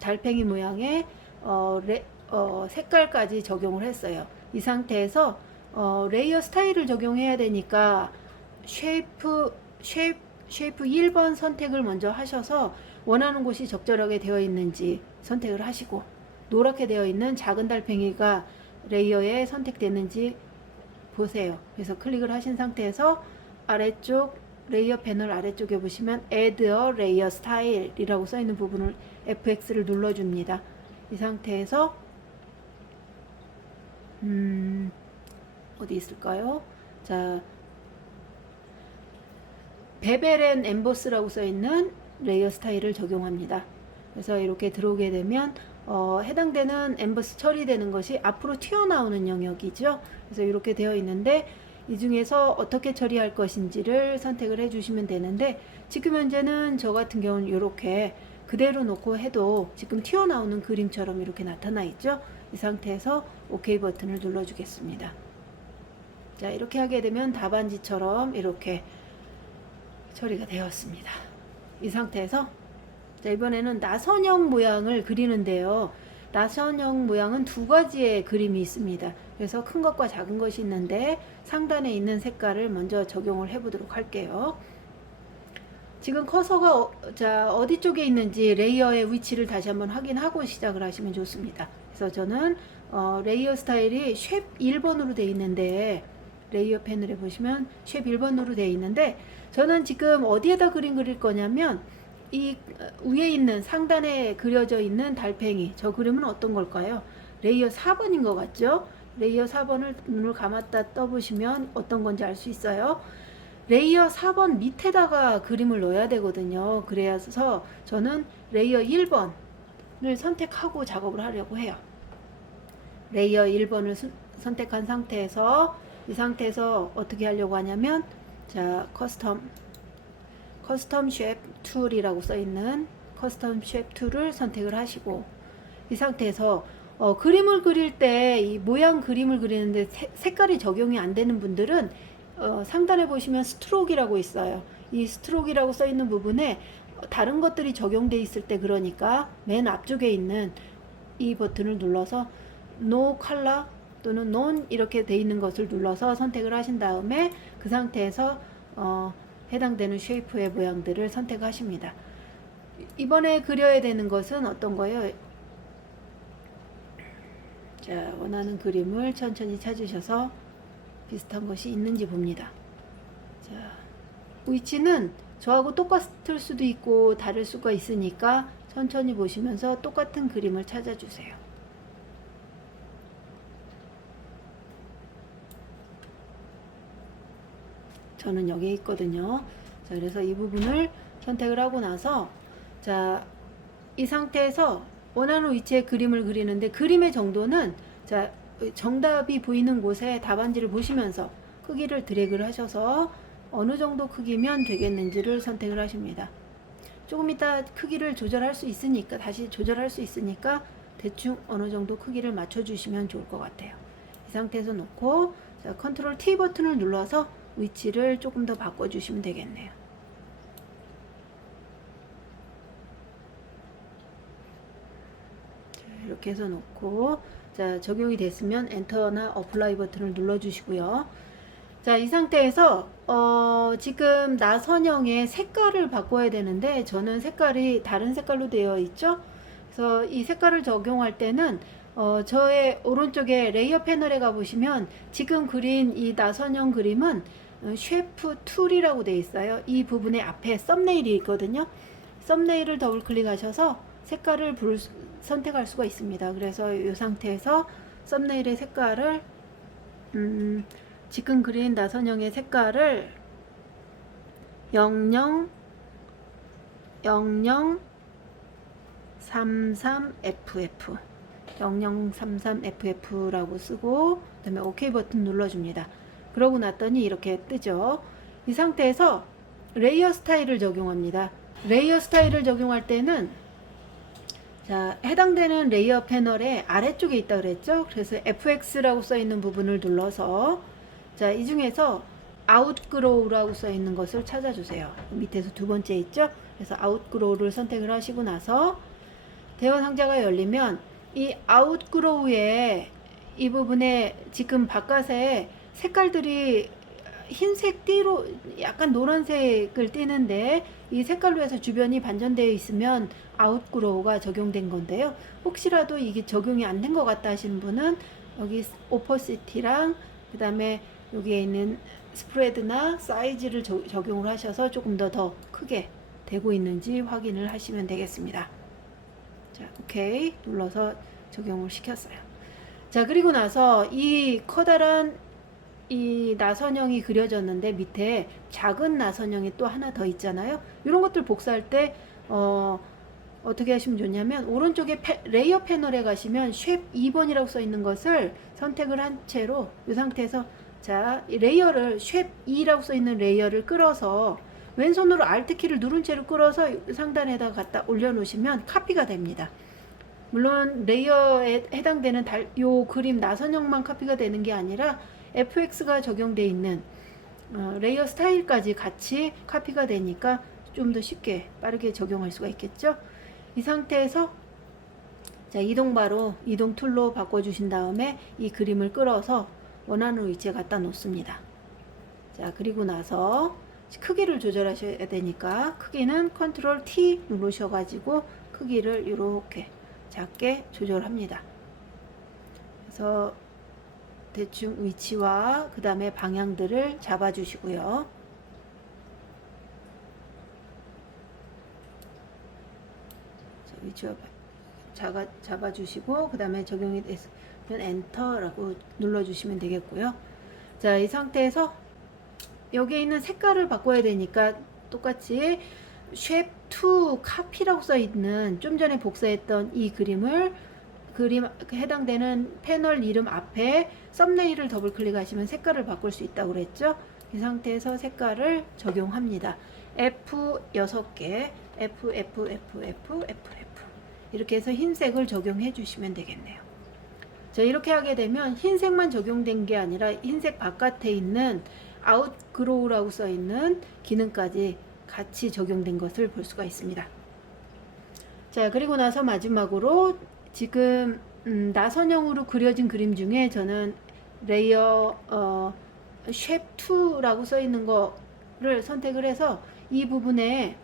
달팽이 모양의 색깔까지 적용을 했어요. 이 상태에서 레이어 스타일을 적용해야 되니까 쉐이프 1번 선택을 먼저 하셔서 원하는 곳이 적절하게 되어 있는지 선택을 하시고 노랗게 되어 있는 작은 달팽이가 레이어에 선택되는지 보세요. 그래서 클릭을 하신 상태에서 아래쪽 레이어 패널 아래쪽에 보시면 Add a Layer Style 이라고 써 있는 부분을 FX를 눌러줍니다. 이 상태에서 어디 있을까요? 자, 베벨 앤 엠보스라고 써 있는 레이어 스타일을 적용합니다. 그래서 이렇게 들어오게 되면 해당되는 엠보스 처리되는 것이 앞으로 튀어나오는 영역이죠. 그래서 이렇게 되어 있는데 이 중에서 어떻게 처리할 것인지를 선택을 해주시면 되는데 지금 현재는 저 같은 경우는 이렇게 그대로 놓고 해도 지금 튀어나오는 그림처럼 이렇게 나타나 있죠. 이 상태에서 OK 버튼을 눌러주겠습니다. 자, 이렇게 하게 되면 답안지처럼 이렇게 처리가 되었습니다. 이 상태에서 자, 이번에는 나선형 모양을 그리는데요. 나선형 모양은 두 가지의 그림이 있습니다. 그래서 큰 것과 작은 것이 있는데 상단에 있는 색깔을 먼저 적용을 해 보도록 할게요. 지금 커서가 자, 어디 쪽에 있는지 레이어의 위치를 다시 한번 확인하고 시작을 하시면 좋습니다. 그래서 저는 레이어 스타일이 쉐입 1번으로 되어 있는데 레이어 패널에 보시면 쉐입 1번으로 되어 있는데 저는 지금 어디에다 그림 그릴 거냐면 이 위에 있는 상단에 그려져 있는 달팽이 저 그림은 어떤 걸까요? 레이어 4번인 것 같죠? 레이어 4번을 눈을 감았다 떠보시면 어떤 건지 알 수 있어요. 레이어 4번 밑에다가 그림을 넣어야 되거든요. 그래서 저는 레이어 1번을 선택하고 작업을 하려고 해요. 레이어 1번을 선택한 상태에서 이 상태에서 어떻게 하려고 하냐면 자, 커스텀 쉐입 툴이라고 써 있는 커스텀 쉐입 툴을 선택을 하시고 이 상태에서 그림을 그릴 때 이 모양 그림을 그리는데 색깔이 적용이 안 되는 분들은 상단에 보시면 스트로크라고 있어요. 이 스트로크라고 써 있는 부분에 다른 것들이 적용돼 있을 때 그러니까 맨 앞쪽에 있는 이 버튼을 눌러서 No Color 또는 None 이렇게 돼 있는 것을 눌러서 선택을 하신 다음에 그 상태에서 해당되는 쉐이프의 모양들을 선택하십니다. 이번에 그려야 되는 것은 어떤 거예요? 자, 원하는 그림을 천천히 찾으셔서 비슷한 것이 있는지 봅니다. 자, 위치는 저하고 똑같을 수도 있고 다를 수가 있으니까 천천히 보시면서 똑같은 그림을 찾아주세요. 저는 여기에 있거든요. 자, 그래서 이 부분을 선택을 하고 나서 자, 이 상태에서 원하는 위치에 그림을 그리는데 그림의 정도는 자, 정답이 보이는 곳에 답안지를 보시면서 크기를 드래그를 하셔서 어느 정도 크기면 되겠는지를 선택을 하십니다. 조금 이따 크기를 조절할 수 있으니까 다시 조절할 수 있으니까 대충 어느 정도 크기를 맞춰 주시면 좋을 것 같아요. 이 상태에서 놓고 자, 컨트롤 T 버튼을 눌러서 위치를 조금 더 바꿔 주시면 되겠네요. 자, 이렇게 해서 놓고 자, 적용이 됐으면 엔터나 어플라이 버튼을 눌러 주시고요. 자, 이 상태에서 지금 나선형의 색깔을 바꿔야 되는데 저는 색깔이 다른 색깔로 되어 있죠. 그래서 이 색깔을 적용할 때는 저의 오른쪽에 레이어 패널에 가보시면 지금 그린 이 나선형 그림은 쉐프 툴이라고 되어 있어요. 이 부분에 앞에 썸네일이 있거든요. 썸네일을 더블 클릭하셔서 색깔을 선택할 수가 있습니다. 그래서 이 상태에서 썸네일의 색깔을 지금 그린 나선형의 색깔을 0033FF 0033FF라고 쓰고 그 다음에 OK 버튼 눌러줍니다. 그러고 났더니 이렇게 뜨죠. 이 상태에서 레이어 스타일을 적용합니다. 레이어 스타일을 적용할 때는 자, 해당되는 레이어 패널의 아래쪽에 있다 그랬죠. 그래서 FX라고 써 있는 부분을 눌러서 자, 이 중에서 아웃그로우라고 써 있는 것을 찾아주세요. 밑에서 두 번째 있죠. 그래서 아웃그로우를 선택을 하시고 나서 대화 상자가 열리면 이 아웃그로우의 이 부분에 지금 바깥에 색깔들이 흰색 띠로 약간 노란색을 띠는데 이 색깔로 해서 주변이 반전되어 있으면 아웃그로우가 적용된 건데요. 혹시라도 이게 적용이 안 된 것 같다 하시는 분은 여기 오퍼시티랑 그 다음에 여기에 있는 스프레드나 사이즈를 적용을 하셔서 조금 더 크게 되고 있는지 확인을 하시면 되겠습니다. 자, 오케이 눌러서 적용을 시켰어요. 자, 그리고 나서 이 커다란 이 나선형이 그려졌는데 밑에 작은 나선형이 또 하나 더 있잖아요. 이런 것들 복사할 때 어떻게 하시면 좋냐면 오른쪽에 레이어 패널에 가시면 쉐프 2번이라고 써 있는 것을 선택을 한 채로 이 상태에서 자, 이 레이어를 쉐프 2라고 써 있는 레이어를 끌어서 왼손으로 Alt 키를 누른 채로 끌어서 상단에다 갖다 올려놓으시면 카피가 됩니다. 물론 레이어에 해당되는 요 그림 나선형만 카피가 되는 게 아니라 FX가 적용되어 있는 레이어 스타일까지 같이 카피가 되니까 좀 더 쉽게 빠르게 적용할 수가 있겠죠. 이 상태에서 자, 이동바로 이동 툴로 바꿔주신 다음에 이 그림을 끌어서 원하는 위치에 갖다 놓습니다. 자, 그리고 나서 크기를 조절하셔야 되니까 크기는 컨트롤 T 누르셔가지고 크기를 이렇게 작게 조절합니다. 그래서 대충 위치와 그 다음에 방향들을 잡아주시고요. 위치와 잡아주시고 그 다음에 적용이 됐으면 엔터라고 눌러주시면 되겠고요. 자, 이 상태에서 여기에 있는 색깔을 바꿔야 되니까 똑같이 쉐프 2 카피라고 써 있는 좀 전에 복사했던 이 그림 해당되는 패널 이름 앞에 썸네일을 더블 클릭하시면 색깔을 바꿀 수 있다고 그랬죠. 이 상태에서 색깔을 적용합니다. F 6개, F 이렇게 해서 흰색을 적용해 주시면 되겠네요. 자, 이렇게 하게 되면 흰색만 적용된 게 아니라 흰색 바깥에 있는 아웃그로우라고 써 있는 기능까지 같이 적용된 것을 볼 수가 있습니다. 자, 그리고 나서 마지막으로 지금 나선형으로 그려진 그림 중에 저는 레이어 쉐프 2라고 써 있는 거를 선택을 해서 이 부분에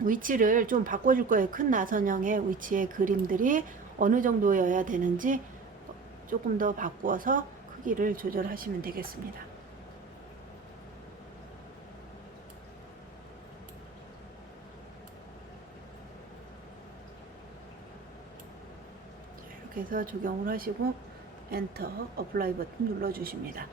위치를 좀 바꿔줄 거예요. 큰 나선형의 위치의 그림들이 어느 정도여야 되는지 조금 더 바꾸어서 크기를 조절하시면 되겠습니다. 이렇게 해서 적용을 하시고 엔터, 어플라이 버튼 눌러주십니다.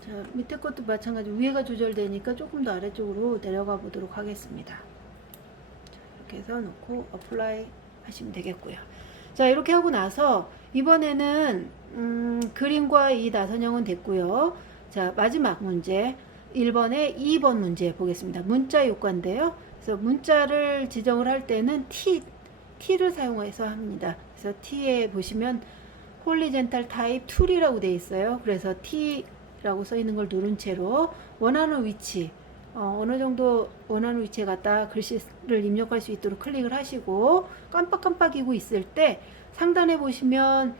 자, 밑에 것도 마찬가지로 위에가 조절되니까 조금 더 아래쪽으로 내려가 보도록 하겠습니다. 자, 이렇게 해서 놓고 어플라이 하시면 되겠고요. 자, 이렇게 하고 나서 이번에는 그림과 이 나선형은 됐고요. 자, 마지막 문제 1번에 2번 문제 보겠습니다. 문자 요과인데요. 그래서 문자를 지정을 할 때는 T를 사용해서 합니다. 그래서 T에 보시면 홀리젠탈 타입 툴이라고 되어 있어요. 그래서 T라고 써 있는 걸 누른 채로 원하는 위치, 어느 정도 원하는 위치에 갖다 글씨를 입력할 수 있도록 클릭을 하시고 깜빡깜빡이고 있을 때 상단에 보시면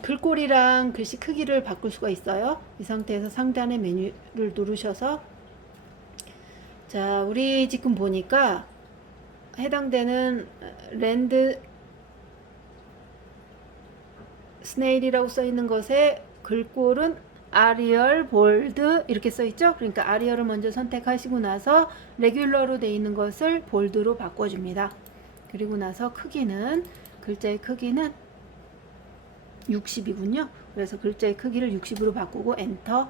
글꼴이랑 글씨 크기를 바꿀 수가 있어요. 이 상태에서 상단의 메뉴를 누르셔서 자, 우리 지금 보니까 해당되는 랜드 스네일이라고 써 있는 것에 글꼴은 아리얼, 볼드 이렇게 써 있죠. 그러니까 아리얼을 먼저 선택하시고 나서 레귤러로 되어 있는 것을 볼드로 바꿔줍니다. 그리고 나서 크기는, 글자의 크기는 60이군요. 그래서 글자의 크기를 60으로 바꾸고 엔터.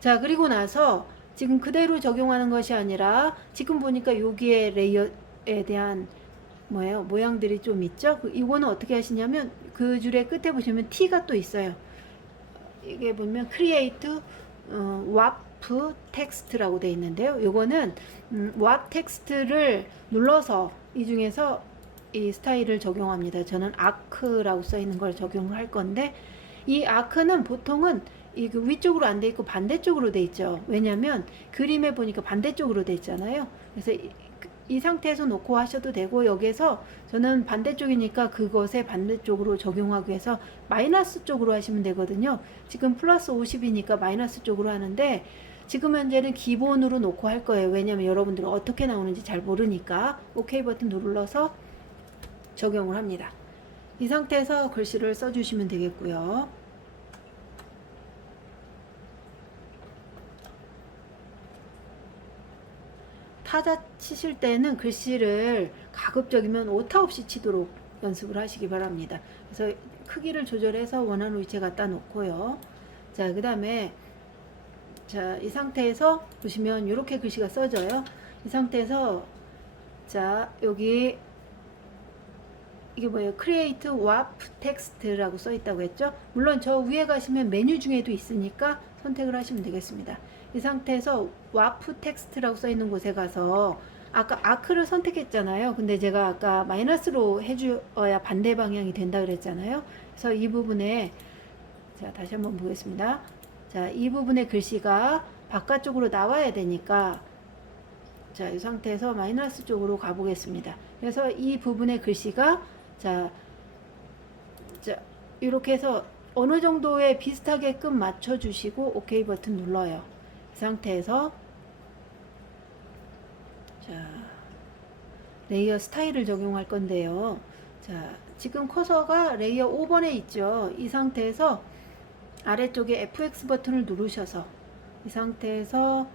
자, 그리고 나서 지금 그대로 적용하는 것이 아니라 지금 보니까 여기에 레이어에 대한 모양들이 좀 있죠. 이거는 어떻게 하시냐면 그 줄의 끝에 보시면 T가 또 있어요. 이게 보면 create warp text라고 되어 있는데요. 이거는 warp text를 눌러서 이 중에서 이 스타일을 적용합니다. 저는 arc라고 써 있는 걸 적용할 건데, 이 arc는 보통은 이 위쪽으로 안 돼 있고 반대쪽으로 돼 있죠. 왜냐면 그림에 보니까 반대쪽으로 돼 있잖아요. 그래서 이 상태에서 놓고 하셔도 되고, 여기에서 저는 반대쪽이니까 그것에 반대쪽으로 적용하기 위해서 마이너스 쪽으로 하시면 되거든요. 지금 플러스 50이니까 마이너스 쪽으로 하는데, 지금 현재는 기본으로 놓고 할 거예요. 왜냐면 여러분들은 어떻게 나오는지 잘 모르니까. OK 버튼 눌러서 적용을 합니다. 이 상태에서 글씨를 써주시면 되겠고요. 타자 치실 때는 글씨를 가급적이면 오타 없이 치도록 연습을 하시기 바랍니다. 그래서 크기를 조절해서 원하는 위치에 갖다 놓고요. 자, 그 다음에 자, 이 상태에서 보시면 이렇게 글씨가 써져요. 이 상태에서 자, 여기 이게 뭐예요? Create Warp Text라고 써 있다고 했죠? 물론 저 위에 가시면 메뉴 중에도 있으니까 선택을 하시면 되겠습니다. 이 상태에서 Warp Text라고 써 있는 곳에 가서 아까 아크를 선택했잖아요. 근데 제가 아까 마이너스로 해주어야 반대 방향이 된다 그랬잖아요. 그래서 이 부분에 자, 다시 한번 보겠습니다. 자, 이 부분의 글씨가 바깥쪽으로 나와야 되니까 자, 이 상태에서 마이너스 쪽으로 가보겠습니다. 그래서 이 부분의 글씨가 자, 이렇게 해서 어느 정도에 비슷하게끔 맞춰주시고 OK 버튼 눌러요. 이 상태에서 자, 레이어 스타일을 적용할 건데요. 자, 지금 커서가 레이어 5번에 있죠. 이 상태에서 아래쪽에 FX 버튼을 누르셔서 이 상태에서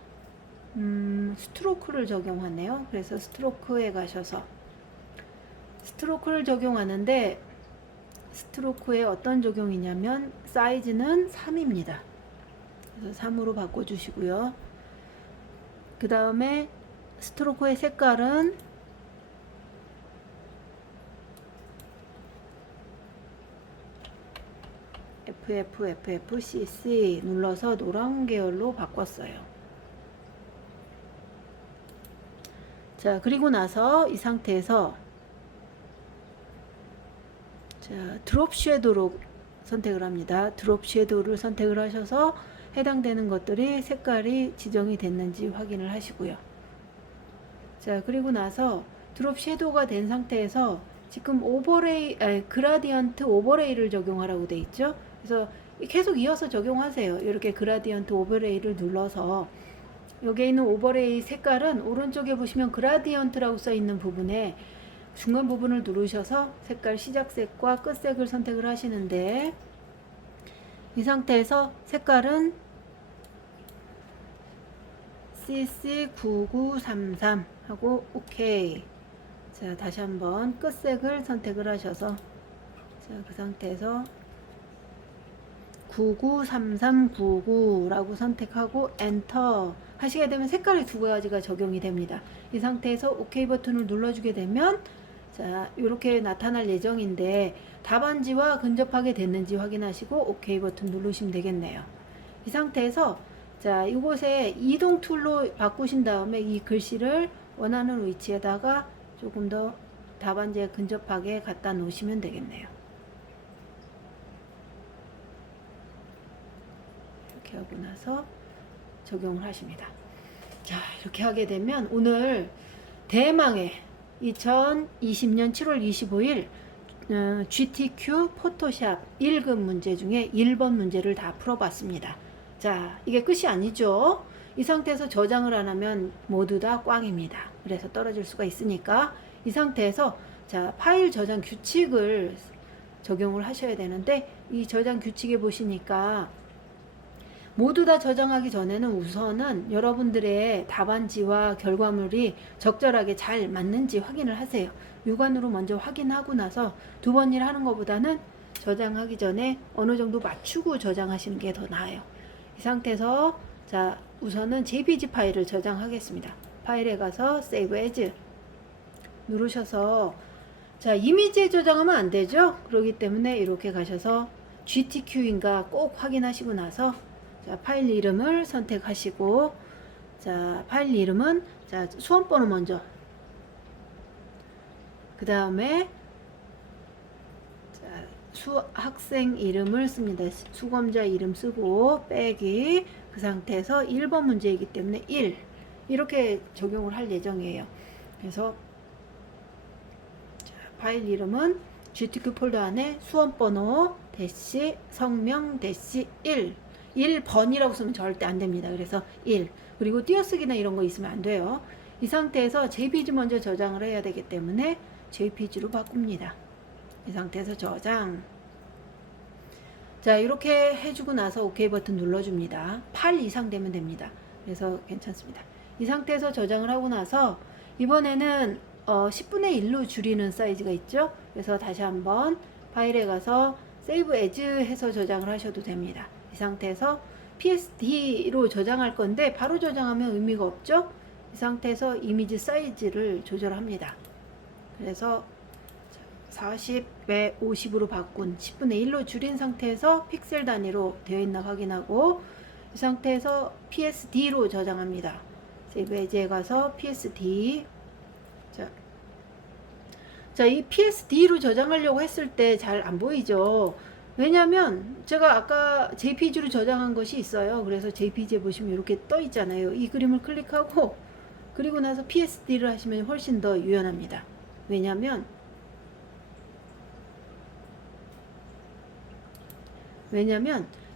스트로크를 적용하네요. 그래서 스트로크에 가셔서 스트로크를 적용하는데, 스트로크에 어떤 적용이냐면 사이즈는 3입니다. 그래서 3으로 바꿔주시고요. 그 다음에 스트로크의 색깔은 FFFFCC 눌러서 노란 계열로 바꿨어요. 자, 그리고 나서 이 상태에서 자, 드롭 섀도우로 선택을 합니다. 드롭 섀도우를 선택을 하셔서 해당되는 것들이 색깔이 지정이 됐는지 확인을 하시고요. 자, 그리고 나서 드롭 섀도우가 된 상태에서 지금 그라디언트 오버레이를 적용하라고 돼 있죠. 그래서 계속 이어서 적용하세요. 이렇게 그라디언트 오버레이를 눌러서 여기에 있는 오버레이 색깔은 오른쪽에 보시면 그라디언트라고 써 있는 부분에 중간 부분을 누르셔서 색깔 시작색과 끝색을 선택을 하시는데, 이 상태에서 색깔은 CC9933 하고 OK. 자, 다시 한번 끝색을 선택을 하셔서 자, 그 상태에서 993399라고 선택하고 엔터 하시게 되면 색깔이 두 가지가 적용이 됩니다. 이 상태에서 OK 버튼을 눌러주게 되면 자, 이렇게 나타날 예정인데 답안지와 근접하게 됐는지 확인하시고 OK 버튼 누르시면 되겠네요. 이 상태에서 자, 이곳에 이동 툴로 바꾸신 다음에 이 글씨를 원하는 위치에다가 조금 더 답안지에 근접하게 갖다 놓으시면 되겠네요. 이렇게 하고 나서 적용을 하십니다. 자, 이렇게 하게 되면 오늘 대망의 2020년 7월 25일 GTQ 포토샵 1급 문제 중에 1번 문제를 다 풀어봤습니다. 자, 이게 끝이 아니죠. 이 상태에서 저장을 안 하면 모두 다 꽝입니다. 그래서 떨어질 수가 있으니까 이 상태에서 자, 파일 저장 규칙을 적용을 하셔야 되는데, 이 저장 규칙에 보시니까 모두 다 저장하기 전에는 우선은 여러분들의 답안지와 결과물이 적절하게 잘 맞는지 확인을 하세요. 육안으로 먼저 확인하고 나서 두 번 일 하는 것보다는 저장하기 전에 어느 정도 맞추고 저장하시는 게 더 나아요. 이 상태에서 자, 우선은 JPG 파일을 저장하겠습니다. 파일에 가서 Save As 누르셔서, 자, 이미지에 저장하면 안 되죠? 그렇기 때문에 이렇게 가셔서 GTQ인가 꼭 확인하시고 나서, 자, 파일 이름을 선택하시고, 자, 파일 이름은, 자, 수험번호 먼저, 그 다음에 학생 이름을 씁니다. 수검자 이름 쓰고 빼기, 그 상태에서 1번 문제이기 때문에 1 이렇게 적용을 할 예정이에요. 그래서 자, 파일 이름은 GTQ 폴더 안에 수험번호 대시 성명 대시 1번이라고 쓰면 절대 안 됩니다. 그래서 1, 그리고 띄어쓰기나 이런 거 있으면 안 돼요. 이 상태에서 JPG 먼저 저장을 해야 되기 때문에 JPG로 바꿉니다. 이 상태에서 저장. 자, 이렇게 해주고 나서 OK 버튼 눌러줍니다. 8 이상 되면 됩니다. 그래서 괜찮습니다. 이 상태에서 저장을 하고 나서 이번에는 10분의 1로 줄이는 사이즈가 있죠. 그래서 다시 한번 파일에 가서 Save As 해서 저장을 하셔도 됩니다. 이 상태에서 PSD로 저장할 건데 바로 저장하면 의미가 없죠. 이 상태에서 이미지 사이즈를 조절합니다. 그래서 40에 50으로 바꾼 10분의 1로 줄인 상태에서 픽셀 단위로 되어 있나 확인하고, 이 상태에서 PSD로 저장합니다. Save As에 가서 PSD. 자, 이 PSD로 저장하려고 했을 때 잘 안 보이죠. 왜냐면 제가 아까 JPG로 저장한 것이 있어요. 그래서 JPG에 보시면 이렇게 떠 있잖아요. 이 그림을 클릭하고 그리고 나서 PSD를 하시면 훨씬 더 유연합니다. 왜냐면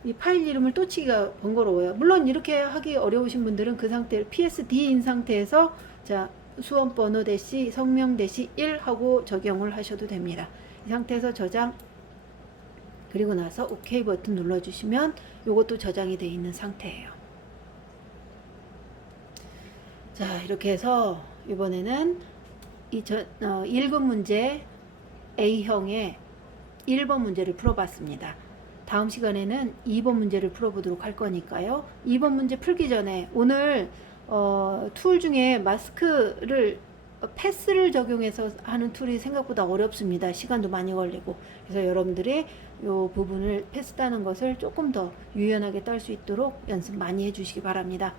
이 파일 이름을 또 치기가 번거로워요. 물론 이렇게 하기 어려우신 분들은 그 상태 PSD인 상태에서 자, 수험번호 대시 성명 대시 1 하고 적용을 하셔도 됩니다. 이 상태에서 저장, 그리고 나서 OK 버튼 눌러주시면 이것도 저장이 되어 있는 상태예요. 자, 이렇게 해서 이번에는 1급 문제 A형의 1번 문제를 풀어봤습니다. 다음 시간에는 2번 문제를 풀어보도록 할 거니까요. 2번 문제 풀기 전에 오늘 툴 중에 마스크를 패스를 적용해서 하는 툴이 생각보다 어렵습니다. 시간도 많이 걸리고. 그래서 여러분들이 이 부분을 패스 따는 것을 조금 더 유연하게 딸 수 있도록 연습 많이 해주시기 바랍니다.